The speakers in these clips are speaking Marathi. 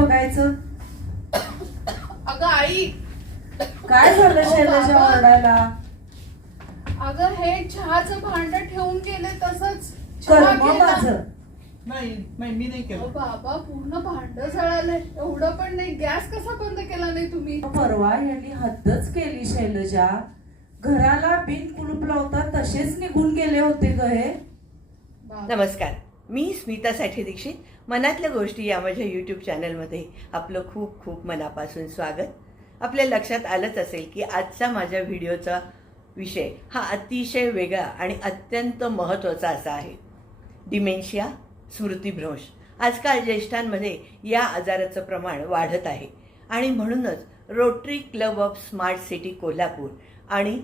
बघायचं? अगं आई. काय झालं बाबा. ओरडायला? अगं हे चहाचं भांड ठेवून गेले तसंच चहा कर्म केला. माझं. नाही नाही मी नाही अहो, केलं बाबा पूर्ण भांड जळालंय एवढं पण नाही. गॅस कसा बंद केला नाही तुम्ही? परवा यांनी हद्दच केली शैलजा घराला बिन कुलूप लावता तसेच निघून गेले होते ग हे. बाबा. नमस्कार. मी स्मिता साठी दीक्षित मनातल्या गोष्टी या माझ्या यूट्यूब चॅनलमध्ये आपलं खूप खूप मनापासून स्वागत. आपल्या लक्षात आलंच असेल की आजचा माझ्या व्हिडिओचा विषय हा अतिशय वेगळा आणि अत्यंत महत्त्वाचा असा आहे. डिमेन्शिया स्मृतिभ्रंश. आजकाल ज्येष्ठांमध्ये या आजाराचं प्रमाण वाढत आहे. आणि म्हणूनच Rotary club of smart city Kolhapur आणि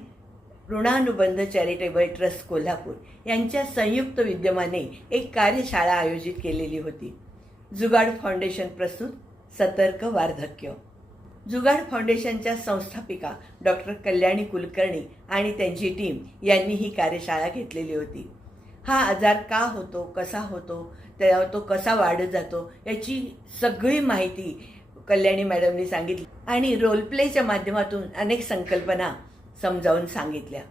ऋणानुबंध चॅरिटेबल ट्रस्ट कोल्हापूर यांच्या संयुक्त विद्यमाने एक कार्यशाळा आयोजित केलेली होती. जुगाड फाउंडेशन प्रस्तुत सतर्क वार्धक्य. जुगाड फाउंडेशनच्या संस्थापिका डॉक्टर कल्याणी कुलकर्णी आणि त्यांची टीम यांनी ही कार्यशाळा घेतलेली होती. हा आजार का होतो कसा होतो त्या तो कसा वाढत जातो याची सगळी माहिती कल्याणी मॅडमनी सांगितली आणि रोलप्लेच्या माध्यमातून अनेक संकल्पना समजावून सांगितल्या.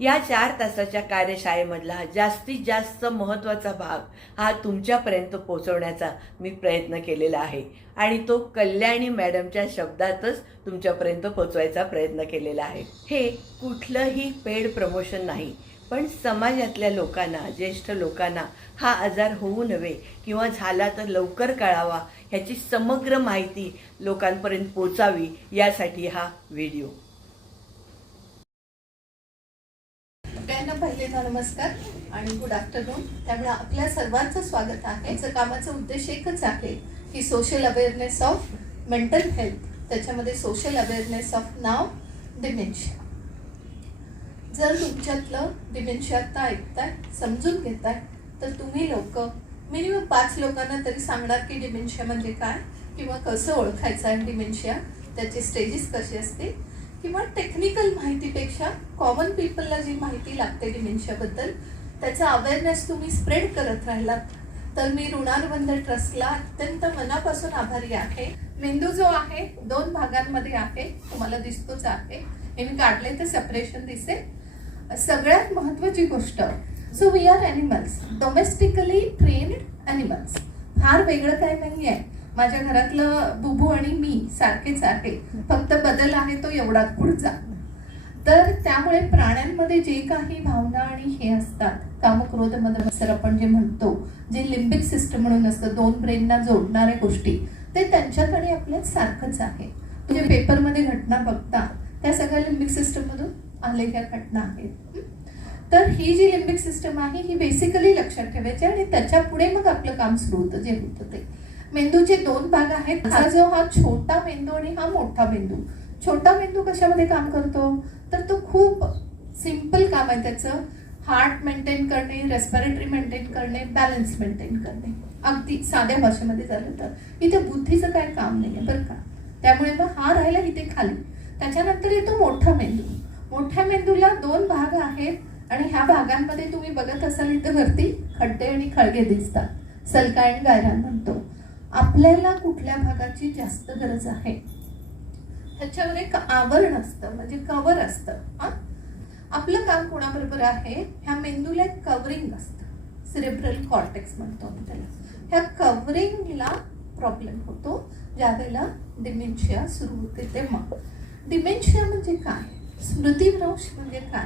या चार तासाच्या कार्यशाळेमधला जास्तीत जास्त महत्त्वाचा भाग हा तुमच्यापर्यंत पोहोचवण्याचा मी प्रयत्न केलेला आहे आणि तो कल्याणी मॅडमच्या शब्दातच तुमच्यापर्यंत पोचवायचा प्रयत्न केलेला आहे. हे कुठलंही पेड प्रमोशन नाही पण समाजातल्या लोकांना ज्येष्ठ लोकांना हा आजार होऊ नये किंवा झाला तर लवकर कळावा ह्याची समग्र माहिती लोकांपर्यंत पोचावी यासाठी हा व्हिडिओ. सगळ्यांना पहिल्यांदा नमस्कार आणि गुड आफ्टरनून त्यामुळे आपल्या सर्वांचं स्वागत आहे. याचं कामाचा उद्देश एकच आहे की social awareness of mental health त्याच्यामध्ये सोशल अवेअरनेस ऑफ नाव डिमेन्शिया जर तुमच्यातलं डिमेन्शिया आता ऐकताय समजून घेताय तर तुम्ही लोक मिनिमम पाच लोकांना तरी सांगणार की डिमेन्शिया म्हणजे काय किंवा कसं ओळखायचं आहे डिमेन्शिया त्याचे स्टेजेस कसे असते किंवा टेक्निकल माहितीपेक्षा कॉमन पीपलला जी माहिती लागते डिमेन्शियाबद्दल त्याचा अवेअरनेस तुम्ही स्प्रेड करत राहिलात. तर मी ऋणानुबंध ट्रस्टला अत्यंत मनापासून आभारी आहे. मेंदू जो आहे दोन भागांमध्ये आहे. तुम्हाला दिसतोच आहे. हे मी काढले तर सेपरेशन दिसेल. सगळ्यात महत्वाची गोष्ट so we are animals domestically trained animals फार वेगळं काय नाही आहे माझ्या घरातलं बुबू आणि मी सारखेच आहे. फक्त बदल आहे तो एवढाच पुढचा. तर त्यामुळे प्राण्यांमध्ये जे काही भावना आणि हे असतात कामक्रोध मदमत्सर आपण जे म्हणतो जे लिंबिक सिस्टम म्हणून असतं दोन ब्रेनना जोडणाऱ्या गोष्टी ते त्यांच्याकडे आपल्यात सारखंच आहे. म्हणजे पेपरमध्ये घटना बघता त्या सगळ्या लिंबिक सिस्टममधून आलेल्या घटना आहेत. तर ही जी लिंबिक सिस्टम आहे ही बेसिकली लक्षात ठेवायची आणि त्याच्या पुढे मग आपलं काम सुरू होतं जे होतं ते. मेंदूचे दोन भाग आहेत. हा. जो हा छोटा मेंदू आणि हा मोठा मेंदू. छोटा मेंदू कशामध्ये काम करतो? तर तो खूप सिंपल काम आहे त्याचं. हार्ट मेंटेन करणे रेस्पिरेटरी मेंटेन करणे बॅलन्स मेंटेन करणे. अगदी साध्या भाषेमध्ये झालं तर. इथे बुद्धीचं काय काम नाही आहे बरं का? त्यामुळे मग हा राहिला इथे खाली. त्याच्यानंतर येतो मोठा मेंदू. मोठ्या मेंदूला दोन भाग आहेत आणि ह्या भागांमध्ये तुम्ही बघत असाल इथं वरती खड्डे आणि खळगे दिसतात. सलका आणि गायरान म्हणतो. आपल्याला कुठल्या भागाची जास्त गरज आहे? ह्याच्यावर एक आवरण असतं म्हणजे कवर असतं. हा? आपलं काम कोणाबरोबर आहे? ह्या मेंदूला एक कवरिंग असतं. सिरेब्रल कॉर्टेक्स म्हणतो आपण त्याला. ह्या कवरिंगला प्रॉब्लेम होतो. ज्या वेळेला डिमेन्शिया सुरू होते तेव्हा. डिमेन्शिया म्हणजे काय? स्मृतीभ्रंश म्हणजे काय?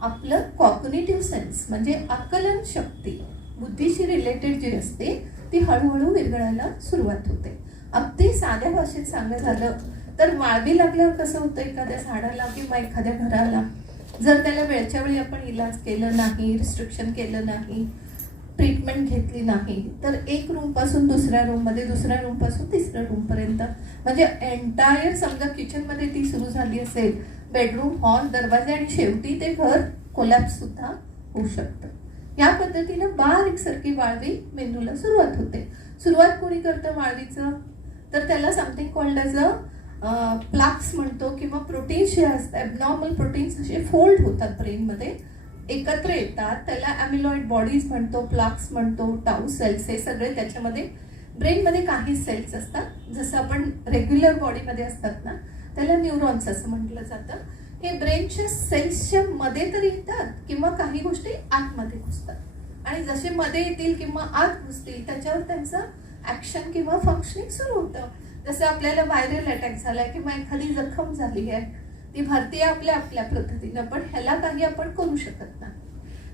आपलं कॉग्नेटिव्ह सेन्स म्हणजे आकलन शक्ती बुद्धीशी रिलेटेड जी असते ती हळूहळू विरघळायला सुरुवात होते. अगदी साध्या भाषेत सांगत झालं तर माळवी लागल्यावर कसं होतं? एखाद्या झाडाला किंवा एखाद्या घराला? जर त्याला वेळच्या वेळी आपण इलाज केलं नाही रिस्ट्रिक्शन केलं नाही ट्रीटमेंट घेतली नाही तर एक रूमपासून दुसऱ्या रूममध्ये दुसऱ्या रूमपासून तिसऱ्या रूमपर्यंत म्हणजे एंटायर समजा किचनमध्ये ती सुरू झाली असेल बेडरूम हॉल दरवाजे आणि शेवटी ते घर कोलॅप्स सुद्धा होऊ शकतं. या पद्धतीनं बारीक सारखी वाळवी मेंदूला सुरुवात होते. सुरुवात कोणी करतं वाळवीचं? तर त्याला something called as a plaques म्हणतो किंवा प्रोटीन्स जे असतात ॲबनॉर्मल प्रोटीन्स असे फोल्ड होतात ब्रेनमध्ये एकत्र येतात. त्याला ॲमिलॉइड बॉडीज म्हणतो प्लाक्स म्हणतो टाऊ सेल्स हे सगळे त्याच्यामध्ये ब्रेनमध्ये काही सेल्स असतात. जसं आपण रेग्युलर बॉडीमध्ये असतात ना त्याला न्यूरॉन्स असं म्हटलं जातं. हे ब्रेनच्या सेल्सच्या मध्ये तरी येतात किंवा काही गोष्टी आतमध्ये घुसतात. आणि जसे मध्ये येतील किंवा आत घुसतील त्याच्यावर त्यांचं ॲक्शन किंवा फंक्शनिंग सुरू होतं. जसं आपल्याला व्हायरल अटॅक झालाय किंवा एखादी जखम झाली आहे ती भारतीय आपल्या आपल्या पद्धतीनं पण ह्याला काही आपण करू शकत नाही.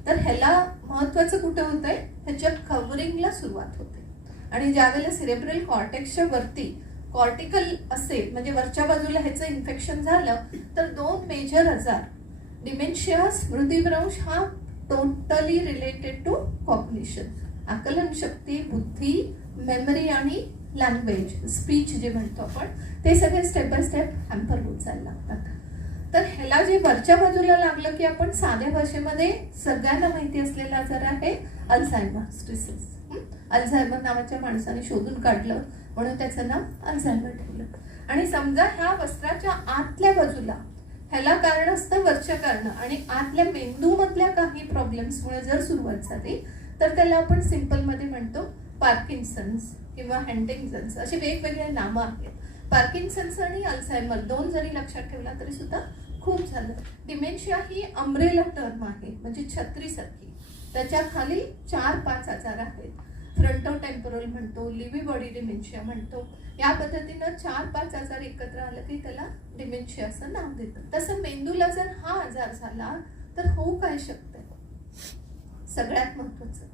तर ह्याला महत्वाचं कुठं होतंय? ह्याच्या कव्हरिंगला सुरुवात होते. आणि ज्यावेळेला सिरेब्रल कॉर्टेक्सच्या वरती कॉर्टिकल असेल म्हणजे वरच्या बाजूला ह्याचं इन्फेक्शन झालं तर दोन मेजर आजार डिमेन्शिया स्मृतिभ्रंश हा टोटली रिलेटेड टू कॉग्निशन आकलन शक्ती बुद्धी मेमरी आणि लँग्वेज स्पीच जे म्हणतो आपण ते सगळे स्टेप बाय स्टेप हॅम्पर होत जायला लागतात तर ह्याला जे वरच्या बाजूला लागलं की आपण साध्या भाषेमध्ये सगळ्यांना माहिती असलेला आजार आहे अल्झायमर्स डिसीज अल्झायमर नावाच्या माणसाने शोधून काढलं म्हणून त्याचं नाव अल्झायमर ठेवलं आणि समजा ह्या वस्त्राच्या आतल्या बाजूला ह्याला कारण असतं वरच्या कारण आणि आतल्या मेंदूमधल्या काही प्रॉब्लेम्समुळे जर सुरुवात झाली तर त्याला आपण सिम्पलमध्ये म्हणतो पार्किन्सन्स किंवा हँटिंग्जन्स असे वेगवेगळे नावं आहेत. पार्किन्सन्स आणि अल्झायमर दोन जरी लक्षात ठेवला तरी सुद्धा खूप झालं. डिमेन्शिया ही अम्ब्रेला टर्म आहे म्हणजे छत्रीसारखी त्याच्याखाली चार पाच आजार आहेत. फ्रंटो टेम्पोरल म्हणतो लिव्ही बॉडी डिमेन्शिया म्हणतो. या पद्धतीनं चार पाच आजार एकत्र आलं की त्याला डिमेन्शिया असं नाव देतं तसं मेंदूला जर हा आजार झाला तर होऊ काय शकतं? सगळ्यात महत्वाचं.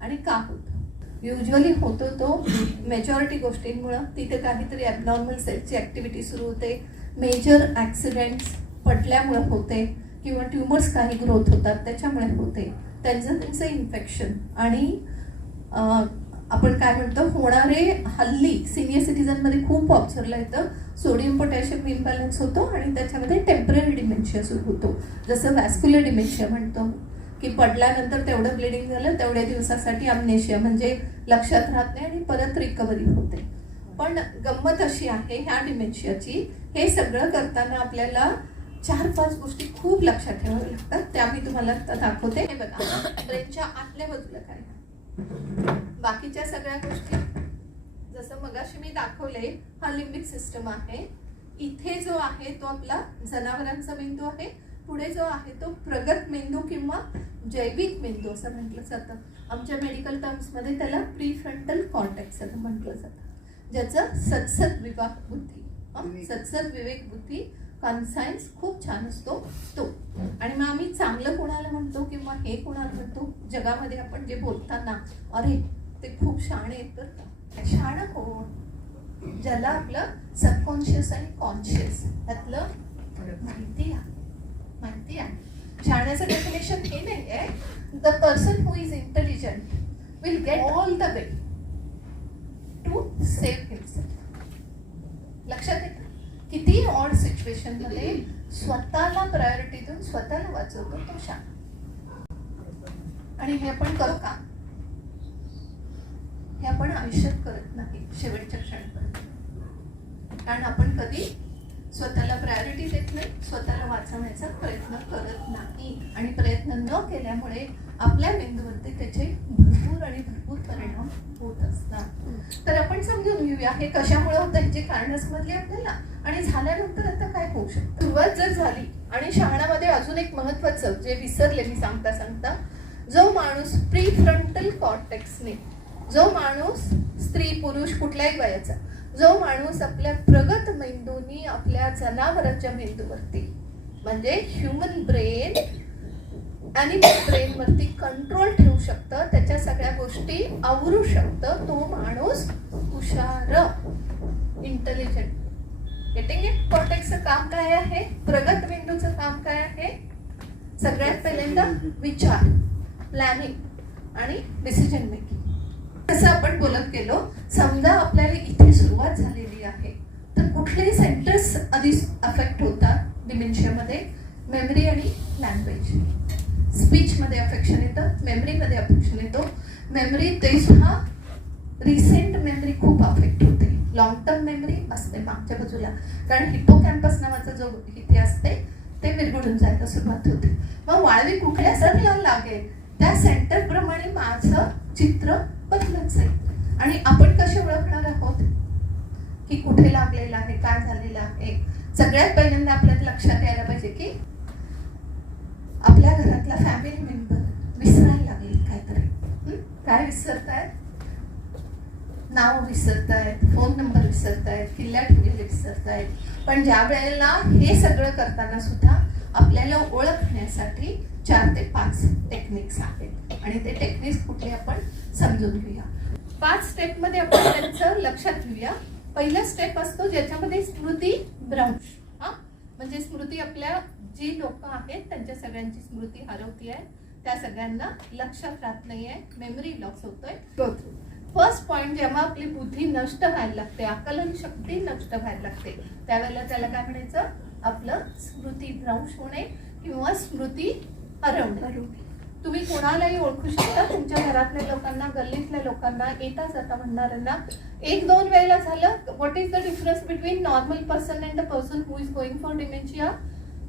आणि का होतं? युजली होतो तो मेजॉरिटी गोष्टींमुळं. तिथे काहीतरी ॲबनॉर्मल सेल्सची ॲक्टिव्हिटी सुरू होते. मेजर ॲक्सिडेंट्स पडल्यामुळे होते. किंवा ट्युमर्स काही ग्रोथ होतात त्याच्यामुळे होते. त्यांचं त्यांचं इन्फेक्शन आणि आपण काय म्हणतो होणारे हल्ली सिनियर सिटीजनमध्ये खूप ऑब्झर्वला येतं. सोडियम पोटॅशियम इम्बॅलन्स होतो आणि त्याच्यामध्ये टेंपररी डिमेन्शिया सुरू होतो. जसं वॅस्क्युलर डिमेन्शिया म्हणतो की पडल्यानंतर तेवढं ब्लिडिंग झालं तेवढ्या दिवसासाठी अमनेशिया म्हणजे लक्षात राहत नाही आणि परत रिकव्हरी होते. पण गंमत अशी आहे ह्या डिमेन्शियाची हे सगळं करताना आपल्याला चार पाच गोष्टी खूप लक्षात ठेवाव्या लागतात. त्या मी तुम्हाला दाखवते. हे बघा ब्रेनच्या आतल्या बाजूला काय बाकीच्या सगळ्या गोष्टी जसं मगाशी मी दाखवले हा लिम्बिक सिस्टम आहे. इथे जो आहे तो आपला जनावरांचा मेंदू आहे. पुढे जो आहे तो प्रगत मेंदू किंवा जैविक मेंदू असं म्हटलं जातं. आमच्या मेडिकल टर्म्समध्ये त्याला प्रीफ्रंटल कॉन्टॅक्ट असं म्हटलं जातं. ज्याचं सत्सद विवाह बुद्धी? सत्सद विवेक बुद्धी कॉन्सायन्स खूप छान असतो तो. आणि मग आम्ही चांगलं कोणाला म्हणतो किंवा हे कोणाला म्हणतो जगामध्ये आपण जे बोलताना अरे ते खूप शाणे आहेत तर का. शाण कोण? ज्याला आपलं सबकॉन्शियस आणि कॉन्शियस यातलं माहिती आहे. माहिती आहे. शाण्याचं डेफिनेशन हे नाही आहे. The person who is intelligent will get all the way to save himself लक्षात येतं किती ऑड सिच्युएशनमध्ये स्वतःला प्रायोरिटी देऊन स्वतःला वाचवतो तो शाण आणि हे आपण करू का? हे आपण आयुष्यात करत नाही शेवटच्या क्षणपर्यंत. कारण आपण कधी स्वतःला प्रायोरिटी देत नाही स्वतःला वाचवण्याचा प्रयत्न करत नाही. आणि प्रयत्न न केल्यामुळे आपल्या मेंदूवरती त्याचे भरपूर आणि भरपूर परिणाम होत असतात. तर आपण समजून घेऊया हे कशामुळे होतं ह्याची कारण समजली आपल्याला? आणि झाल्यानंतर आता काय होऊ शकतं? सुरुवात जर झाली आणि शहाणामध्ये अजून एक महत्वाचं जे विसरले मी सांगता सांगता जो माणूस प्री फ्रंटल कॉर्टेक्सने जो माणूस स्त्री पुरुष कुठल्याही वयाचा जो माणूस आपल्या प्रगत मेंदूनी आपल्या जनावरांच्या मेंदूवरती म्हणजे ह्युमन ब्रेन आणि ब्रेनवरती कंट्रोल ठेवू शकतं. त्याच्या सगळ्या गोष्टी आवरू शकतं. तो माणूस हुशार. इंटेलिजंट गेटिंग इट कॉन्टॅक्टचं काम काय आहे? प्रगत मेंदूचं काम काय आहे? सगळ्यात पहिल्यांदा विचार. प्लॅनिंग आणि डिसिजन मेकिंग तसं आपण बोलत गेलो समजा आपल्याला इथे सुरुवात झालेली आहे तर कुठलेही सेंटर्स आधी अफेक्ट होतात डिमेन्शियामध्ये मेमरी आणि लँग्वेज स्पीचमध्ये अफेक्शन येतं मेमरीमध्ये अफेक्शन येतो. मेमरी ते हा रिसेंट मेमरी खूप अफेक्ट होते. लॉंग टर्म मेमरी असते मागच्या बाजूला. कारण हिपो कॅम्पस नावाचा जो इथे असते ते विरघडून जायला सुरुवात होते. मग वाळवी कुठल्या सरला लागेल? त्या सेंटर प्रमाणे माझं चित्र बदलत जाईल. आणि आपण कसे ओळखणार आहोत? की कुठे लागलेलं आहे काय झालेलं आहे? सगळ्यात पहिल्यांदा आपल्याला लक्षात यायला पाहिजे की आपल्या घरातला फॅमिली मेंबर विसरायला लागले काहीतरी. काय विसरतायत? नाव विसरतायत फोन नंबर विसरतायत किल्ल्या ठेवलेले विसरतायत. पण ज्या वेळेला हे सगळं करताना सुद्धा आपल्याला ओळखण्यासाठी चार ते पाच टेक्निक्स आहेत. आणि ते टेक्निक्स कुठले आपण समजून घेऊया. पाच स्टेपमध्ये आपण त्यांचं लक्षात घेऊया. पहिला स्टेप असतो ज्याच्यामध्ये स्मृती भ्रंश. हा? म्हणजे स्मृती आपल्या जी लोक आहेत त्यांच्या सगळ्यांची स्मृती हरवती आहे त्या सगळ्यांना लक्षात राहत नाहीये. मेमरी लॉस होतोय. फर्स्ट पॉइंट जेव्हा आपली बुद्धी नष्ट व्हायला लागते आकलन शक्ती नष्ट व्हायला लागते त्यावेळेला त्याला काय म्हणायचं? आपलं स्मृती भ्रंश होणे किंवा स्मृती हरवणे. तुम्ही कोणालाही ओळखू शकता तुमच्या घरातल्या लोकांना गल्लीतल्या लोकांना येता जाता म्हणणाऱ्यांना. एक दोन वेळेला झालं what is the difference between normal person and the person who is going for dementia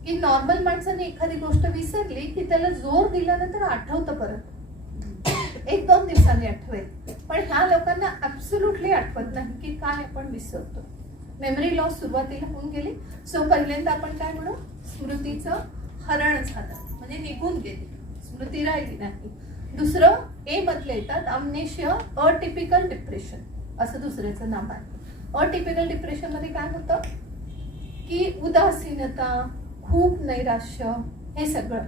की नॉर्मल माणसाने एखादी गोष्ट विसरली की त्याला जोर दिल्यानंतर आठवतं परत. एक दोन दिवसांनी आठवेल. पण ह्या लोकांना ऍब्सोल्युटली आठवत नाही की काय आपण विसरतो. मेमरी लॉस सुरुवातीला होऊन गेली. सो पहिल्यांदा आपण काय म्हणू? स्मृतीचं हरण झालं. म्हणजे निघून गेली. स्मृती राहिली नाही. दुसरं ए मधले येतात अमनेशिया अटिपिकल डिप्रेशन असं दुसऱ्याचं नाव आहे. अटिपिकल डिप्रेशनमध्ये काय होतं? की उदासीनता खूप नैराश्य हे सगळं.